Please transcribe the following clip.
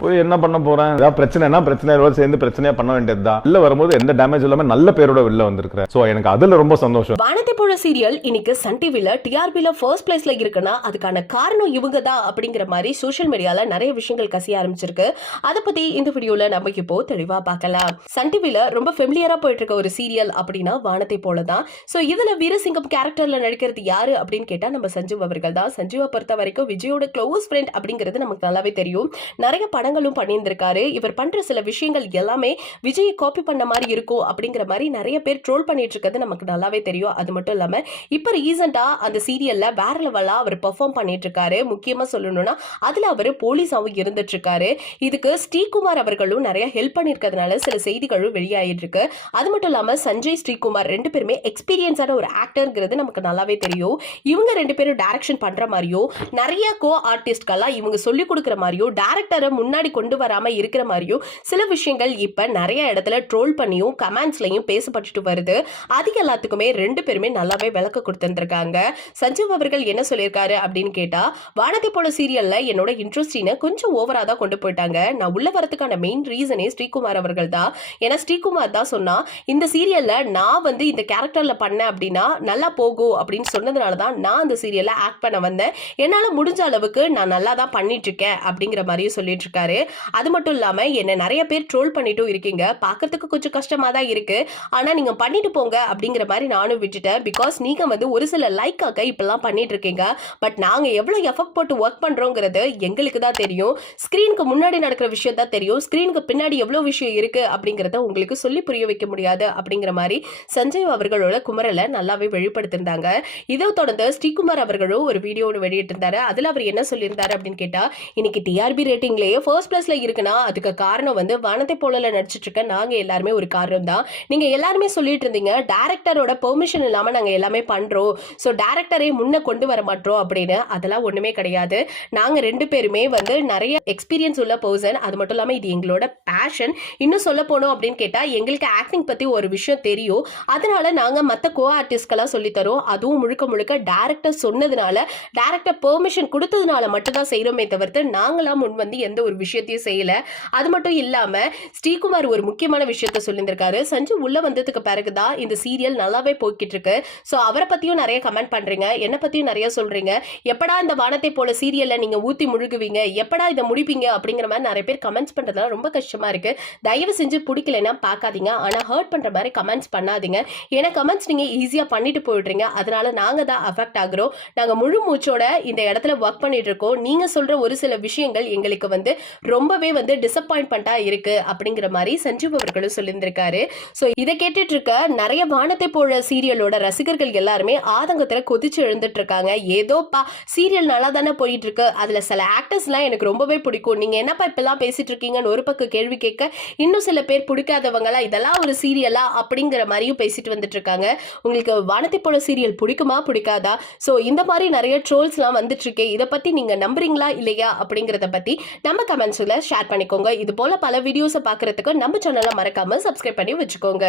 போய் என்ன பண்ண போறேன்? ஏதாவது பிரச்சனைனா பிரச்சனையோட சேர்ந்து பிரச்சனையா பண்ண வேண்டியதுதான் இல்ல வரும்போது எந்த டேமேஜ் இல்லாம நல்ல பேரோட வெளில வந்திருக்கிறேன் சோ எனக்கு அதுல ரொம்ப சந்தோஷம். வானத்தை போல சீரியல் இன்னைக்கு சன் டிவில டிஆர்பில ஃபர்ஸ்ட் பிளேஸ்ல இருக்குன்னா அதுக்கான காரணம் இவங்க தான் அப்படிங்கிற மாதிரி சோஷியல் மீடியால நிறைய விஷயங்கள் கசிய ஆரம்பிச்சிருக்கு. அதை பத்தி இந்த வீடியோல நம்ம இப்போ தெளிவா பார்க்கலாம். சன் டிவில ரொம்ப ஃபெமிலியரா போயிட்டு இருக்க ஒரு சீரியல் அப்படின்னா வானத்தை போல தான் சோ இதுல வீரசிங்கம் கேரக்டர்ல நடிக்கிறது யாரு அப்படின்னு கேட்டா நம்ம சஞ்சீவ் அவர்கள் தான். சஞ்சீவா பொறுத்த வரைக்கும் விஜயோட க்ளோஸ் ஃப்ரெண்ட் அப்படிங்கிறது நமக்கு நல்லாவே தெரியும். நிறைய படங்களும் பண்ணியிருந்திருக்காரு. இவர் பண்ற சில விஷயங்கள் எல்லாமே விஜய் காப்பி பண்ண மாதிரி இருக்கும் அப்படிங்கிற மாதிரி நிறைய பேர் ட்ரோல் பண்ணிட்டு இருக்கிறது நமக்கு நல்லாவே தெரியும். அது மட்டும் இல்லாம இப்ப ரீசெண்டா அந்த சீரியல்ல வேற லெவலா அவர் பெர்ஃபார்ம் பண்ணிட்டு இருக்காரு முக்கியமா சொல்லணும்னா அதுல அவர் போலீஸாவும் இருந்துட்டு இருக்காரு இதுக்கு ஸ்ரீகுமார் அவர்களும் நிறைய ஹெல்ப் பண்ணிருக்கிறதுனால சில செய்திகளும் வெளியாயிட்டு இருக்கு அது மட்டும் இல்லாம சஞ்சய் ஸ்ரீகுமார் ரெண்டு பேருமே எக்ஸ்பீரியன்ஸான ஒரு ஆக்டர்ங்கிறது நமக்கு நல்லாவே தெரியும். இவங்க ரெண்டு பேரும் டேரக்ஷன் பண்ற மாதிரியோ நிறைய கோ ஆர்டிஸ்ட்கெல்லாம் இவங்க சொல்லி கொடுக்குற மாதிரியோ டேரக்டரை முன்னாடி கொண்டு வராமல் இருக்கிற மாதிரியும் சில விஷயங்கள் இப்போ நிறைய இடத்துல ட்ரோல் பண்ணியும் கமெண்ட்ஸ்லையும் பேசப்பட்டுட்டு வருது. அது எல்லாத்துக்குமே ரெண்டு பேருமே நல்லாவே விளக்க கொடுத்துருக்காங்க சஞ்சீவ் அவர்கள் என்ன சொல்லியிருக்காரு அப்படின்னு கேட்டால் வானத்தை போல சீரியலில் என்னோட இன்ட்ரெஸ்டினை கொஞ்சம் ஓவராக தான் கொண்டு போயிட்டாங்க. நான் உள்ள வரதுக்கான மெயின் ரீசனே ஸ்ரீகுமார் அவர்கள் தான். ஏன்னா ஸ்ரீகுமார் தான் சொன்னால் இந்த சீரியலில் நான் வந்து இந்த கேரக்டரில் பண்ணேன் அப்படின்னா நல்லா போகும் அப்படின்னு சொன்னதுனால தான் நான் அந்த சீரியலில் ஆக்ட் பண்ண வந்தேன். என்னால் முடிஞ்ச அளவுக்கு நான் நல்லா தான் பண்ணிட்டு இருக்கேன் அப்படிங்கிற மாதிரியும் சொல்லிட்டு இருக்காரு அது மட்டும் இல்லாம என்ன நிறைய பேர் ட்ரோல் பண்ணிட்டும் இருக்கீங்க. பார்க்கறதுக்கு கொஞ்சம் கஷ்டமா தான் இருக்கு. ஆனா நீங்க பண்ணிட்டு போங்க அப்படிங்கிற மாதிரி நானும் விட்டுட்டேன். பிகாஸ் நீங்க வந்து ஒரு சில லைக்காக இப்பெல்லாம் பண்ணிட்டு இருக்கீங்க. பட் நாங்க எவ்வளவு எஃபெக்ட் போட்டு ஒர்க் பண்றோங்கிறது எங்களுக்கு தான் தெரியும். ஸ்கிரீனுக்கு முன்னாடி நடக்கிற விஷயம் தான் தெரியும். ஸ்கிரீனுக்கு பின்னாடி எவ்வளவு விஷயம் இருக்கு அப்படிங்கறத உங்களுக்கு சொல்லி புரிய வைக்க முடியாது அப்படிங்கிற மாதிரி சஞ்சய் அவர்களோட குமரலை நல்லாவே வெளிப்படுத்திருந்தாங்க. இதை தொடர்ந்து ஸ்ரீகுமார் அவர்களும் ஒரு வீடியோ வெளியிட்டிருந்தாரு. அதுல அவர் என்ன சொல்லியிருந்தாரு அப்படின்னு கேட்டா இன்னைக்கு டிஆர்பி ரேட்டிங்லேயே ஃபர்ஸ்ட் பிளேஸ்ல இருக்குன்னா அதுக்கு காரணம் வந்து வனத்தை போலல நடிச்சிட்டு இருக்க நாங்க எல்லாருமே ஒரு காரணம் தான். நீங்க எல்லாருமே சொல்லிட்டு இருந்தீங்க டேரக்டரோட பெர்மிஷன் இல்லாம நாங்க எல்லாமே பண்றோம். ஸோ டேரக்டரை முன்ன கொண்டு வர மாட்டோம் அப்படின்னு. அதெல்லாம் ஒண்ணுமே கிடையாது. நாங்க ரெண்டு பேருமே வந்து நிறைய எக்ஸ்பீரியன்ஸ் உள்ள பர்சன் அது மட்டும் இல்லாம இது எங்களோட பேஷன் இன்னும் சொல்ல போனோம் அப்படின்னு கேட்டா எங்களுக்கு ஆக்டிங் பத்தி ஒரு விஷயம் தெரியும். அதனால நாங்க மற்ற கோ ஆர்டிஸ்ட்கெல்லாம் சொல்லித்தரோம் அதுவும் முழுக்க முழுக்க டேரக்டர் சொன்னதுனால டேரக்டர் பெர்மிஷன் கொடுத்ததுனால மட்டும் தான் செய்யறோமே தவிர்த்து நாங்களாம் முன் வந்து எந்த ஒரு விஷயத்தையும் செய்யல. அது மட்டும் இல்லாம ஸ்ரீகுமார் ஒரு முக்கியமான விஷயத்த சொல்லியிருந்திருக்காரு. சஞ்சு உள்ள வந்ததுக்கு பிறகுதான் இந்த சீரியல் நல்லாவே போய்கிட்டு இருக்கு ஸோ அவரை பத்தியும் நிறைய கமெண்ட் பண்றீங்க. என்ன பத்தியும் நிறைய சொல்றீங்க. எப்படா இந்த வானத்தை போல சீரியல்ல நீங்க ஊத்தி முழுகுவீங்க? எப்படா இதை முடிப்பீங்க? அப்படிங்கிற மாதிரி நிறைய பேர் கமெண்ட்ஸ் பண்றதுலாம் ரொம்ப கஷ்டமா இருக்கு. தயவு செஞ்சு பிடிக்கலைன்னா பார்க்காதீங்க. ஆனா ஹர்ட் பண்ற மாதிரி கமெண்ட்ஸ் பண்ணாதீங்க. ஏன்னா கமெண்ட்ஸ் நீங்க ஈஸியா பண்ணிட்டு போயிடுறீங்க. அதனால நாங்க தான் அஃபெக்ட் ஆகுறோம். நாங்க முழு மூச்சோட இந்த இடத்துல ஒர்க் பண்ணிட்டு இருக்கோம். நீங்க சொல்ற ஒரு சில விஷயங்கள் எங்களுக்கு வந்து ரொம்பவே வந்து டிசப்பாயின்மெண்டா இருக்கு அப்படிங்கிற மாதிரி சஞ்சீவ் அவர்களும் சொல்லியிருந்திருக்காரு. ஸோ இதை கேட்டுட்டு இருக்க நிறைய வானத்தை போல சீரியலோட ரசிகர்கள் எல்லாருமே ஆதங்கத்துல கொதிச்சு எழுந்துட்டு இருக்காங்க ஏதோ பா சீரியல் நல்லா தானே போயிட்டு இருக்கு அதுல சில ஆக்டர்ஸ்லாம் எனக்கு ரொம்பவே பிடிக்கும். நீங்க என்னப்பா இப்பெல்லாம் பேசிட்டு இருக்கீங்கன்னு ஒரு பக்கம் கேள்வி கேட்க இன்னும் சில பேர் பிடிக்காதவங்களா இதெல்லாம் ஒரு சீரியலா அப்படிங்கிற மாதிரியும் பேசிட்டு வந்துட்டு இருக்காங்க உங்களுக்கு வானத்தை போல சீரியல் பிடிக்குமா பிடிக்காதா? ஸோ இந்த மாதிரி நிறைய ட்ரோல்ஸ்லாம் வந்துட்டு இருக்கே இதை பத்தி நீங்க நம்புறீங்களா இல்லையா அப்படிங்கிறத பத்தி நம்ம கமெண்ட்ஸ்ல ஷேர் பண்ணிக்கோங்க. இது போல பல வீடியோஸை பார்க்கறதுக்கு நம்ம சேனலை மறக்காம சப்ஸ்கிரைப் பண்ணி வச்சுக்கோங்க.